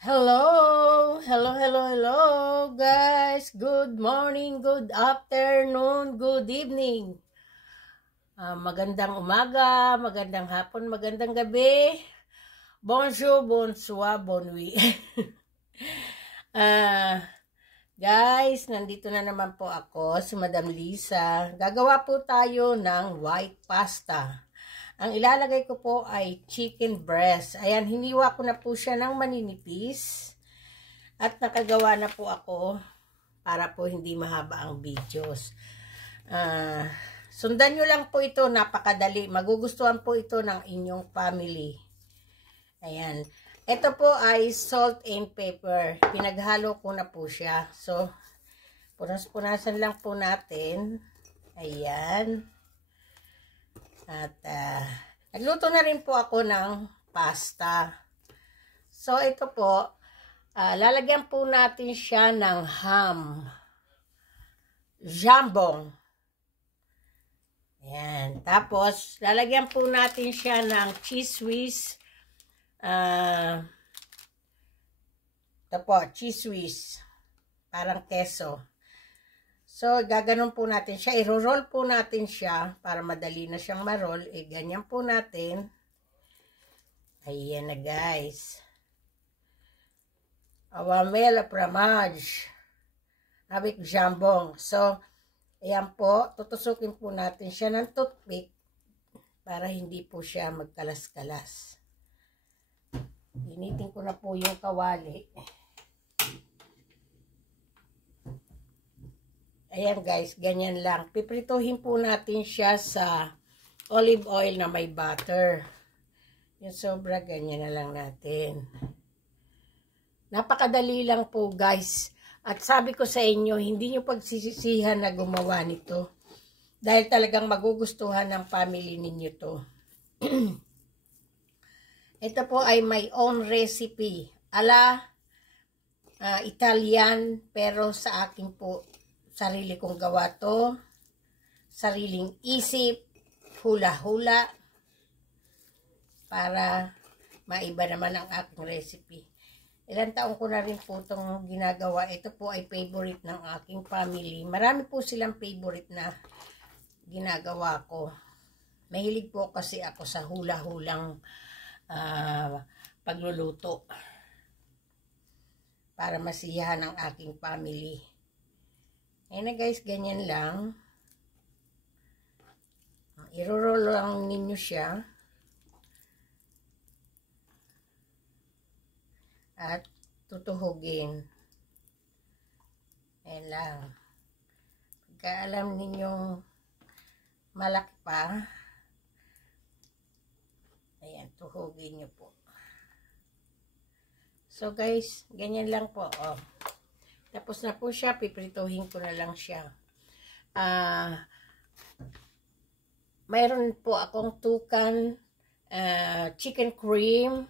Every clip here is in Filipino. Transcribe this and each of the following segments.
Hello, guys. Good morning, good afternoon, good evening. Magandang umaga, magandang hapon, magandang gabi. Bonjour, bonsoir, bonne nuit. Guys, nandito na naman po ako, si Madam Lisa. Gagawa po tayo ng white pasta. Ang ilalagay ko po ay chicken breast. Ayan, hiniwa ko na po siya ng maninipis. At nakagawa na po ako para po hindi mahaba ang videos. Sundan nyo lang po ito, napakadali. Magugustuhan po ito ng inyong family. Ayan. Ito po ay salt and pepper. Pinaghalo ko na po siya. So, punas-punasan lang po natin. Ayan. At nagluto na rin po ako ng pasta. So, ito po, lalagyan po natin siya ng ham. Jambong. Ayan. Tapos, lalagyan po natin siya ng cheese whiz. Ito po, cheese whiz. Parang keso. So, gaganon po natin siya. I-roll po natin siya para madali na siyang ma-roll. Ganyan po natin. Ayan na, guys. Awamel fromage avec jambon. So, ayan po. Tutusukin po natin siya ng toothpick para hindi po siya magkalas-kalas. Initin ko na po yung kawali. Ayan guys, ganyan lang. Piprituhin po natin siya sa olive oil na may butter. Yung sobra, ganyan na lang natin. Napakadali lang po guys. At sabi ko sa inyo, hindi nyo pagsisisihan na gumawa nito. Dahil talagang magugustuhan ng family ninyo to. Ito po ay my own recipe. Ala Italian, pero sa akin po, sarili kong gawa to, sariling isip, hula-hula, para maiba naman ang aking recipe. Ilang taon ko na rin po itong ginagawa. Ito po ay favorite ng aking family. Marami po silang favorite na ginagawa ko. Mahilig po kasi ako sa hula-hulang pagluluto para masiyahan ang aking family. Ayan na guys, ganyan lang. I-roll lang ninyo siya. At tutuhugin. Ayan lang. Pagka alam ninyong malaki pa, ayan, tuhugin nyo po. So guys, ganyan lang po. Oh. Tapos na po siya, piprituhin ko na lang siya. Mayroon po akong tukan, chicken cream.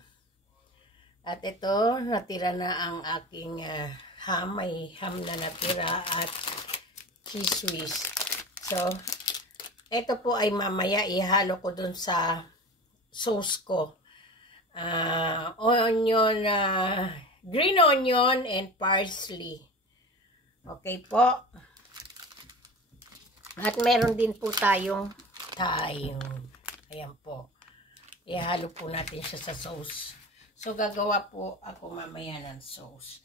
At ito, natira na ang aking ham. May ham na natira at cheese whiz. So, ito po ay mamaya ihalo ko dun sa sauce ko. Onion, green onion and parsley. Okay po. At meron din po tayong thyme. Ayan po. Ihalo po natin siya sa sauce. So, gagawa po ako mamaya ng sauce.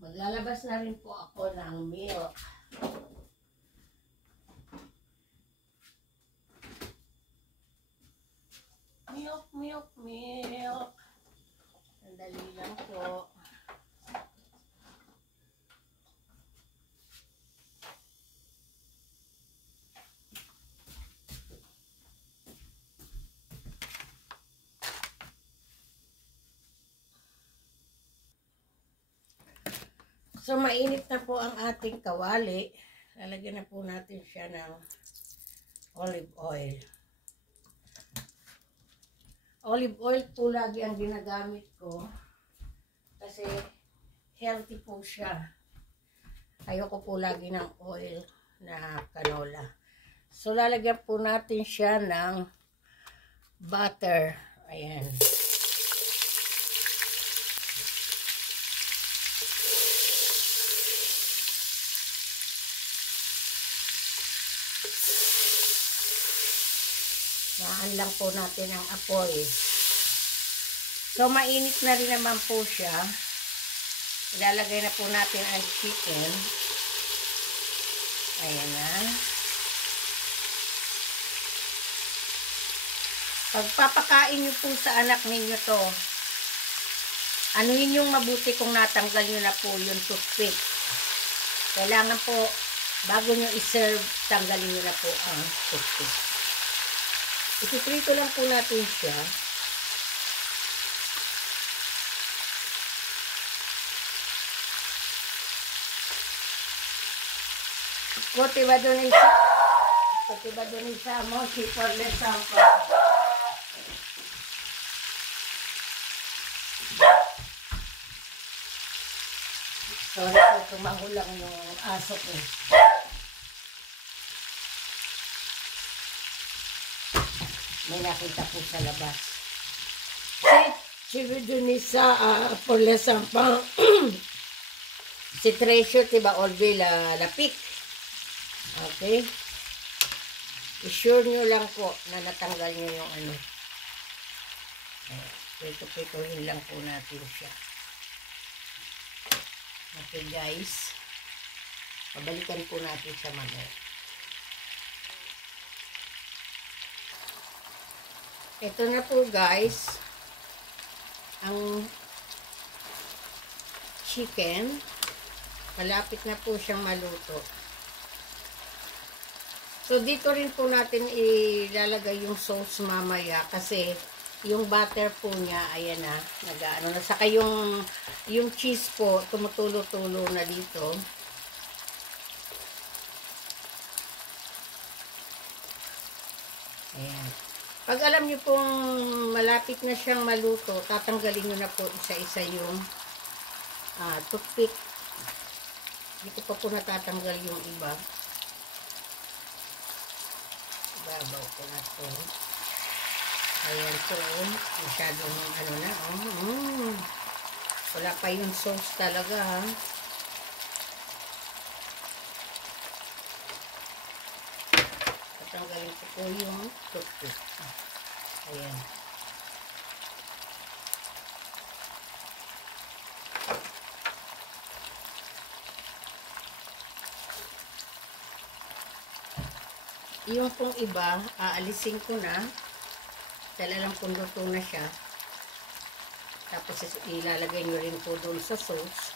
Maglalabas na rin po ako ng milk. Milk. Sandali lang po. So, mainit na po ang ating kawali. Lalagyan na po natin siya ng olive oil. Olive oil po lagi ang ginagamit ko. Kasi healthy po siya. Ayoko po lagi ng oil na canola. So, lalagyan po natin siya ng butter. Ayan. Naan lang po natin ang apoy. So, mainit na rin naman po siya. Ilalagay na po natin ang chicken. Ayan na. Pagpapakain nyo po sa anak ninyo to, anuhin yung mabuti kung natanggal nyo na po yung toothpick. Kailangan po, bago nyo iserve, tanggalin nyo na po ang toothpick. Itiprito lang po natin siya. Kote ba doon isa mo, si Porles ako. Sorry po, tumahulang yung aso ko. May nakita po sa labas. Si Vidunisa, Porles Sampang, si Treasure, tiba, Olby, lapik. Okay? I-sure nyo lang po na natanggal nyo yung ano. Pito-pituhin lang po natin siya. Okay guys. Pabalikan po natin sa mamaya. Ito na po guys. Ang chicken. Malapit na po siyang maluto. So, dito rin po natin ilalagay yung sauce mamaya kasi yung butter po niya, ayan na, nag-ano na. Saka yung cheese po, tumutulo-tulo na dito. Ayan. Pag alam nyo pong malapit na siyang maluto, tatanggalin nyo na po isa-isa yung toothpick. Hindi ko pa po natatanggal yung iba. Babaw ko na ito. Ayan po. Masyadong ano na. Wala pa yung sauce talaga ha. Tatanggalin ko po yung toothpick. Ayan. Yung pong iba, aalisin ko na. Dala lang kung luto na siya. Tapos ilalagay nyo rin po doon sa sauce.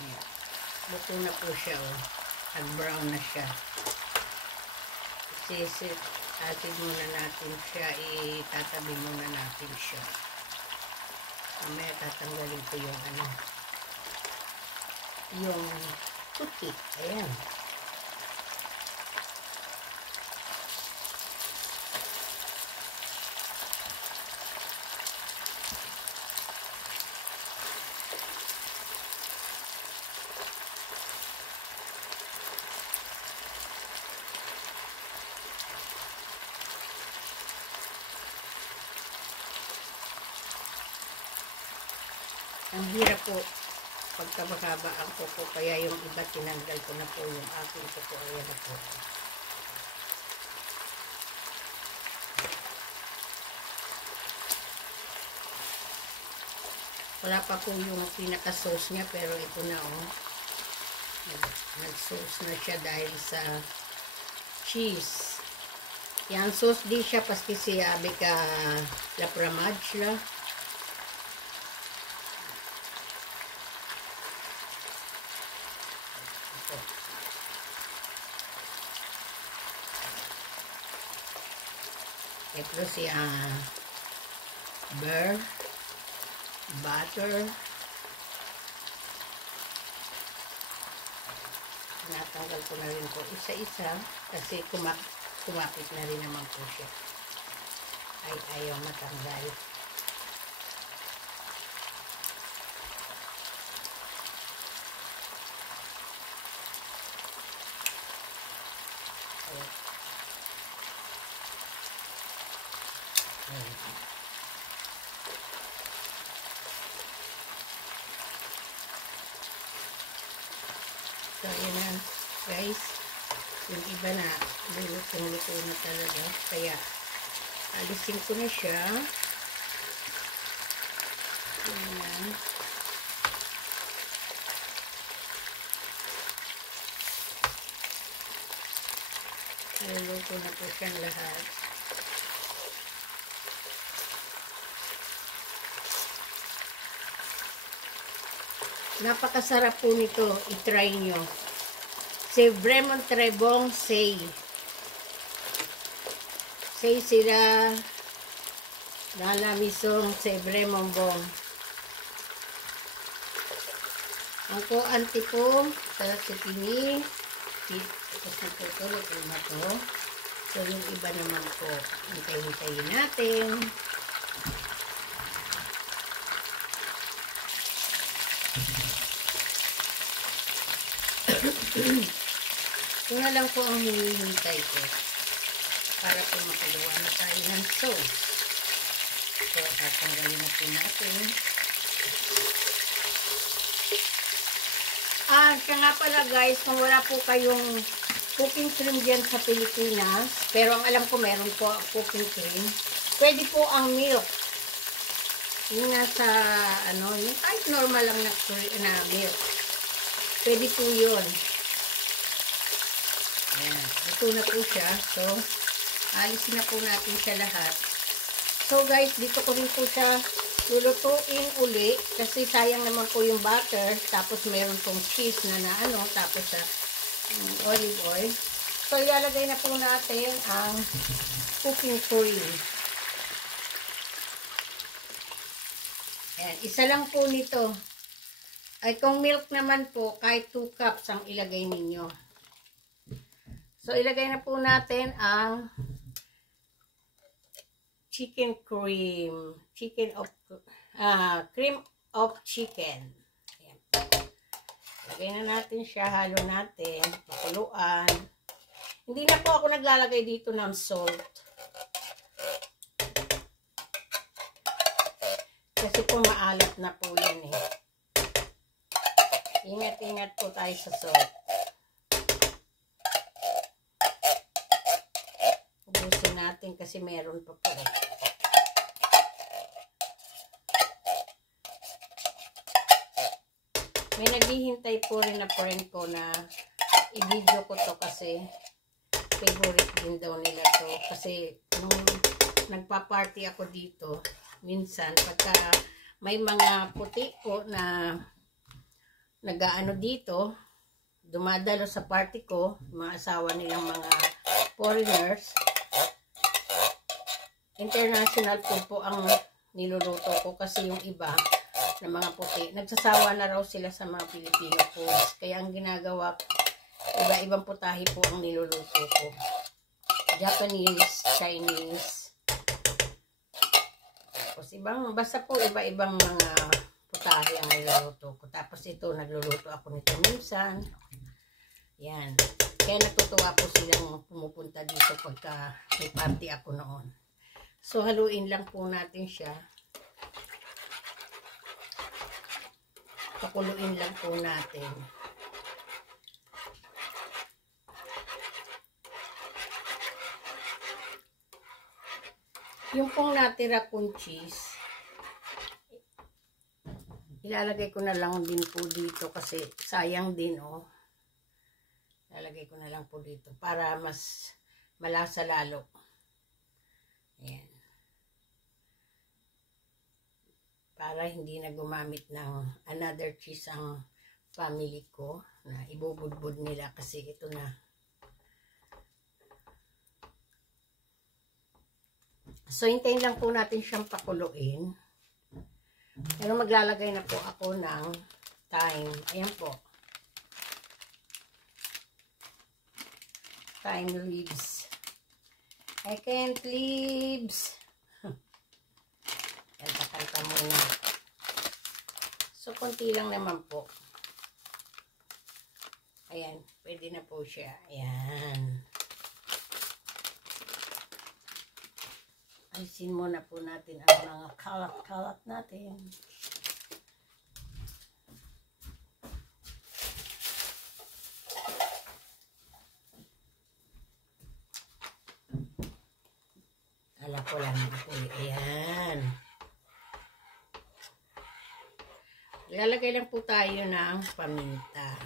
Ayan. Luto na po siya. Oh. Nag-brown na siya. Atin muna natin siya. Itatabi muna natin siya. Mamaya tatanggalin ko yung ano. Yung toothpick. Ayan. Ang hirap po pagkabakaba ang kuko, kaya yung iba tinanggal ko na po yung aking kuko. Ayan na po. Wala pa po yung pinaka-sauce niya, pero ito na oh. Nag-sauce na siya dahil sa cheese. Yang sauce di siya paski siya ka la fromage la. Ito siya butter, natanggal ko na rin po isa-isa kasi kumapit na rin naman po siya. Ay, ayaw matanggal. So, yun na, guys. Yung iba na lulutong-luto na talaga. Kaya alisin ko na siya. Ayan. Naluluto na po siyang lahat. Napakasarap po nito. I-try nyo. Si Bremont Trebong say. Say sila nanamisong si Bremont Bong. Ang ko anti po sa sipini. Tapos natutulog na to. So yung iba naman po. Hintay-hintayin natin. Ito na lang po ang hinihintay ko para po makaluwa na tayo ng sauce. So, tatanggalin na po natin. Siya nga pala guys, kung wala po kayong cooking cream dyan sa Pilipinas, pero ang alam ko meron po ang cooking cream, pwede po ang milk. Yung nasa, yung kahit normal lang na milk. Pwede po yun. Ayan. Ito na po siya. So, alisin na po natin siya lahat. So, guys, dito ko rin po siya lulutuin uli. Kasi sayang naman po yung butter. Tapos, meron pong cheese na tapos sa olive oil. So, ilalagay na po natin ang cooking cream. Ayan. Isa lang po nito. Ay, kung milk naman po, kahit 2 cups ang ilagay ninyo. So, ilagay na po natin ang chicken cream. Cream of chicken. Ayan. Ilagay na natin siya, halo natin, pakuluan. Hindi na po ako naglalagay dito ng salt. Kasi po maalat na po yan eh. Ingat-ingat po tayo sa salt. Ubusin natin kasi meron pa po eh. May naghihintay po rin na friend ko na i-video ko to kasi favorite din daw nila to. Kasi nung nagpa-party ako dito, minsan pagka may mga puti ko na nag-aano dito, dumadalo sa party ko, mga asawa nilang mga foreigners, international food po ang niluluto ko kasi yung iba na mga puti, nagsasawa na raw sila sa mga Filipino foods. Kaya ang ginagawa, iba-ibang putahe po ang niluluto ko. Japanese, Chinese, tapos basta po iba-ibang mga putahe ang niluluto ko. Tapos ito, nagluluto ako nito minsan. Yan. Kaya natutuwa po silang pumupunta dito pagka may party ako noon. So, haluin lang po natin siya. Pakuluin lang po natin. Yung pong natira kong cheese, ilalagay ko na lang din po dito kasi sayang din oh. Ilalagay ko na lang po dito para mas malasa lalo. Ayan. Para hindi na gumamit ng another cheese ang family ko na ibubudbud nila kasi ito na. So, hintayin lang po natin siyang pakuluin. Pero maglalagay na po ako ng thyme. Ayan po. Thyme leaves. I can't leaves. Ayan, pakanta muna. So, konti lang naman po. Ayan, pwede na po siya. Ayan. Alisin muna po natin ang mga kalat-kalat natin. Wala ko lang apoy. Ayan. Lalagay lang po tayo ng paminta.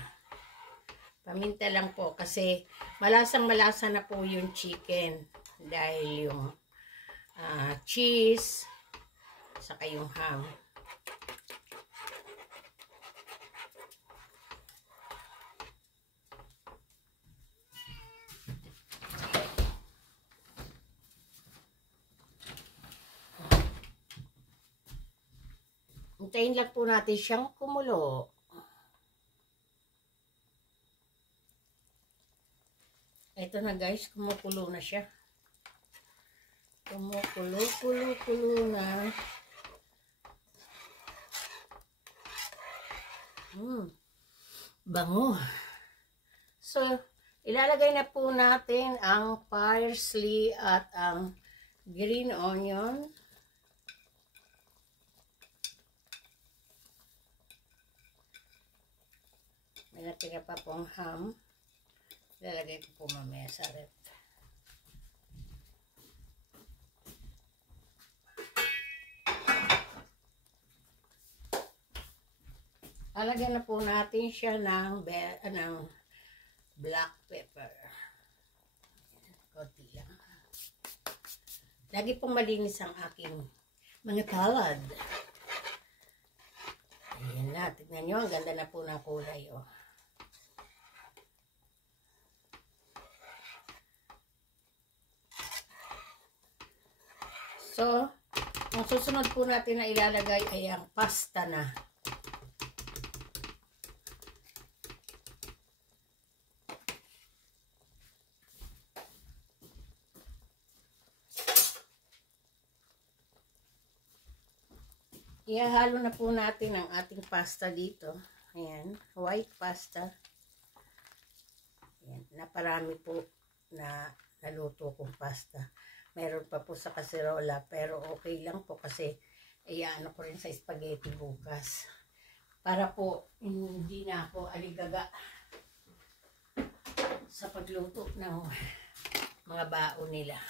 Paminta lang po kasi malasang-malasa na po yung chicken dahil yung cheese saka yung ham. Hintayin lang po natin siyang kumulo. Ito na guys, kumukulo na siya. Kumukulo na. Bango. So, ilalagay na po natin ang parsley at ang green onion. May natira pa pong ham. Ilalagay ko po mamaya sa ref. Lalagyan na po natin siya ng black pepper. Konti lang. Lagi pong malinis ang aking mga palad. Ayan na. Tignan nyo. Ang ganda na po ng kulay. Oh. So, ang susunod po natin na ilalagay ay ang pasta na. Ihahalo na po natin ang ating pasta dito. Ayan, white pasta. Ayan, naparami po na naluto kong pasta. Meron pa po sa kaserola, pero okay lang po kasi ano ko rin sa spaghetti bukas. Para po hindi na ako aligaga sa pagluto ng mga baon nila.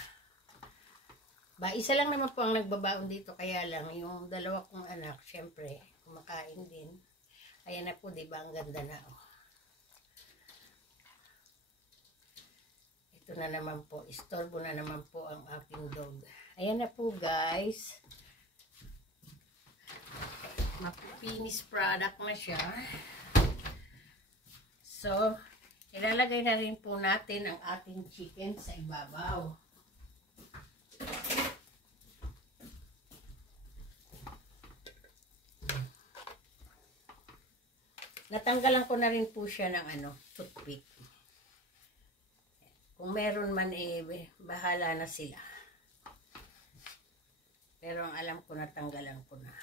Isa lang naman po ang nagbabaon dito, kaya lang yung dalawa kong anak, syempre, kumakain din. Ayan na po, diba? Ang ganda na. Oh. Ito na naman po, istorbo na naman po ang aking dog. Ayan na po, guys. Mapipinis product na siya. So, ilalagay na rin po natin ang ating chicken sa ibabaw. Natanggalan ko na rin po siya ng toothpick. Kung meron man bahala na sila. Pero ang alam ko natanggalan ko na.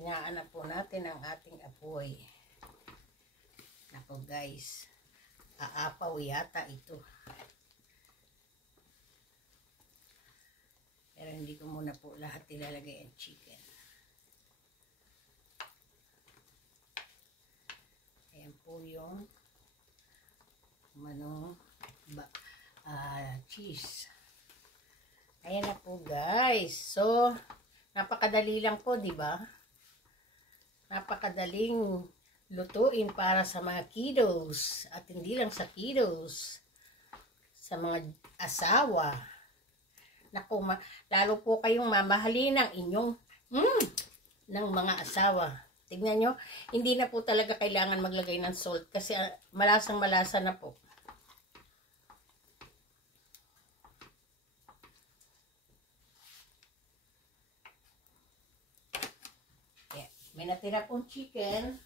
Hinaan na po natin ang ating apoy. Nako guys, aapaw yata ito. Pero hindi ko muna po lahat ilalagay ang chicken. Ayan po yung cheese. Ayan na po guys. So, napakadali lang po, di ba? Napakadaling lutuin para sa mga kiddos. At hindi lang sa kiddos. Sa mga asawa. Naku, lalo po kayong mamahalin ng inyong ng mga asawa. Tignan nyo, hindi na po talaga kailangan maglagay ng salt kasi malasang-malasa na po. Yeah. May natira pong chicken.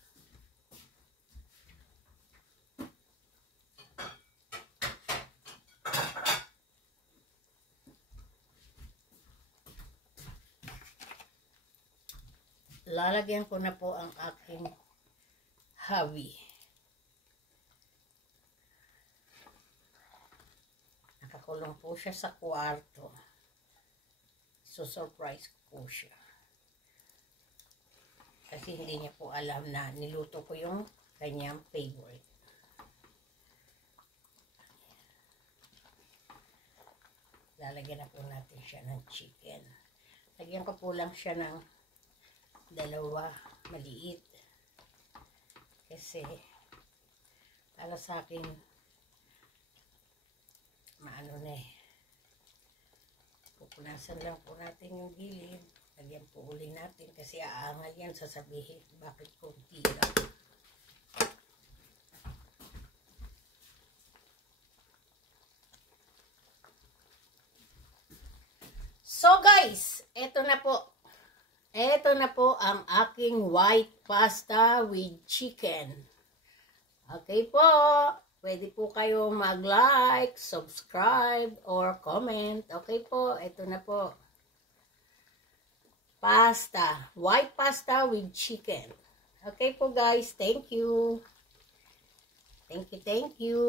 Lalagyan ko na po ang aking hawi. Nakakulong po siya sa kwarto. So-surprise ko po siya. Kasi hindi niya po alam na niluto ko yung kanyang favorite. lalagyan na po natin siya ng chicken. Lagyan ko po lang siya ng 2 maliit. Kasi, para sa akin, maano na eh. Pupunasan lang po natin yung gilid. Lagyan po uli natin kasi aangal yan, sasabihin bakit konti lang. So guys, eto na po. Eto na po ang aking white pasta with chicken. Okay po. Pwede po kayo mag-like, subscribe, or comment. Okay po, eto na po. Pasta. White pasta with chicken. Okay po guys, thank you. Thank you, thank you.